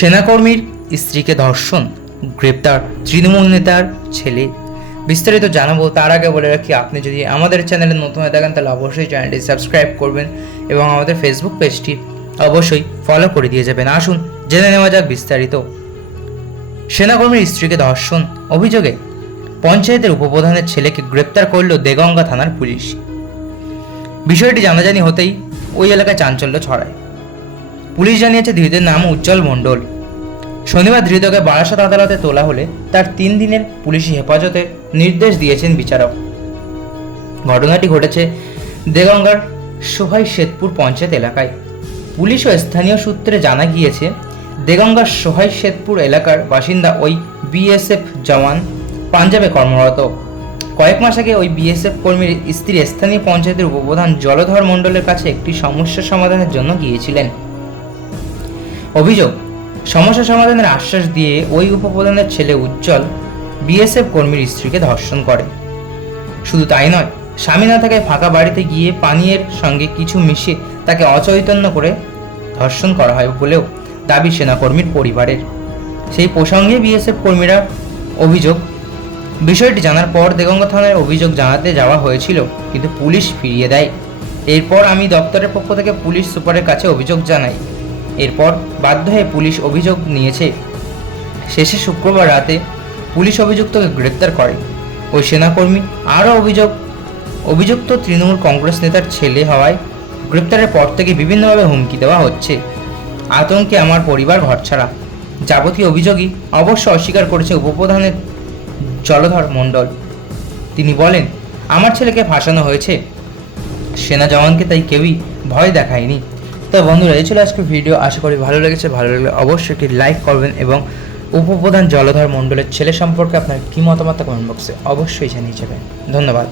সেনাকর্মীর স্ত্রীকে ধর্ষণ, গ্রেপ্তার তৃণমূল নেতার ছেলে। বিস্তারিত জানাবো তার আগে বলে রাখি, আপনি যদি আমাদের চ্যানেলে নতুন হয়ে থাকেন তাহলে অবশ্যই চ্যানেলটি সাবস্ক্রাইব করবেন এবং আমাদের ফেসবুক পেজটি অবশ্যই ফলো করে দিয়ে যাবেন। আসুন জেনে নেওয়া যাক বিস্তারিত। সেনাকর্মীর স্ত্রীকে ধর্ষণ অভিযোগে পঞ্চায়েতের উপপ্রধানের ছেলেকে গ্রেপ্তার করল দেগঙ্গা থানার পুলিশ। বিষয়টি জানাজানি হতেই ওই এলাকায় চাঞ্চল্য ছড়ায়। পুলিশ জানিয়েছে ধৃতের নাম উজ্জ্বল মণ্ডল। শনিবার ধৃতকে বারাসত আদালতে তোলা হলে তার 3 দিনের পুলিশি হেফাজতের নির্দেশ দিয়েছেন বিচারক। ঘটনাটি ঘটেছে দেগঙ্গার সোহাই শেতপুর পঞ্চায়েত এলাকায়। পুলিশ ও স্থানীয় সূত্রে জানা গিয়েছে, দেগঙ্গার সোহাই শেতপুর এলাকার বাসিন্দা ওই বিএসএফ জওয়ান পাঞ্জাবে কর্মরত। কয়েক মাস আগে ওই বিএসএফ কর্মীর স্ত্রী স্থানীয় পঞ্চায়েতের উপপ্রধান জলধর মণ্ডলের কাছে একটি সমস্যা সমাধানের জন্য গিয়েছিলেন। অভিযোগ, সমস্যা সমাধানের আশ্বাস দিয়ে ওই উপপ্রধানের ছেলে উজ্জ্বল বিএসএফ কর্মীর স্ত্রীকে ধর্ষণ করে। শুধু তাই নয়, স্বামী না থাকায় ফাঁকা বাড়িতে গিয়ে পানীয়ের সঙ্গে কিছু মিশিয়ে তাকে অচৈতন্য করে ধর্ষণ করা হয় বলেও দাবি সেনাকর্মীর পরিবারের। সেই প্রসঙ্গে বিএসএফ কর্মীরা অভিযোগ, বিষয়টি জানার পর দেগঙ্গা থানায় অভিযোগ জানাতে যাওয়া হয়েছিল, কিন্তু পুলিশ ফিরিয়ে দেয়। এরপর আমি দপ্তরের পক্ষ থেকে পুলিশ সুপারের কাছে অভিযোগ জানাই। এরপর বাধ্য হয়ে পুলিশ অভিযোগ নিয়েছে। শেষে শুক্রবার রাতে পুলিশ অভিযুক্তকে গ্রেপ্তার করে। ওই সেনাকর্মী আরও অভিযুক্ত তৃণমূল কংগ্রেস নেতার ছেলে হওয়ায় গ্রেপ্তারের পর থেকে বিভিন্নভাবে হুমকি দেওয়া হচ্ছে। আতঙ্কে আমার পরিবার ঘরছাড়া। যাবতীয় অভিযোগই অবশ্য অস্বীকার করেছে উপপ্রধানের জলধর মণ্ডল। তিনি বলেন, আমার ছেলেকে ফাঁসানো হয়েছে, সেনা জওয়ানকে তাই কেউই ভয় দেখায়নি। তো বন্ধুরা, এই ছিল আজকের ভিডিও। আশা করি ভালো লেগেছে। ভালো লাগলে অবশ্যই একটি লাইক করবেন এবং উপপ্রধান জলধর মণ্ডলের ছেলে সম্পর্কে আপনার কী মতামত কমেন্ট বক্সে অবশ্যই জানিয়ে যাবেন। ধন্যবাদ।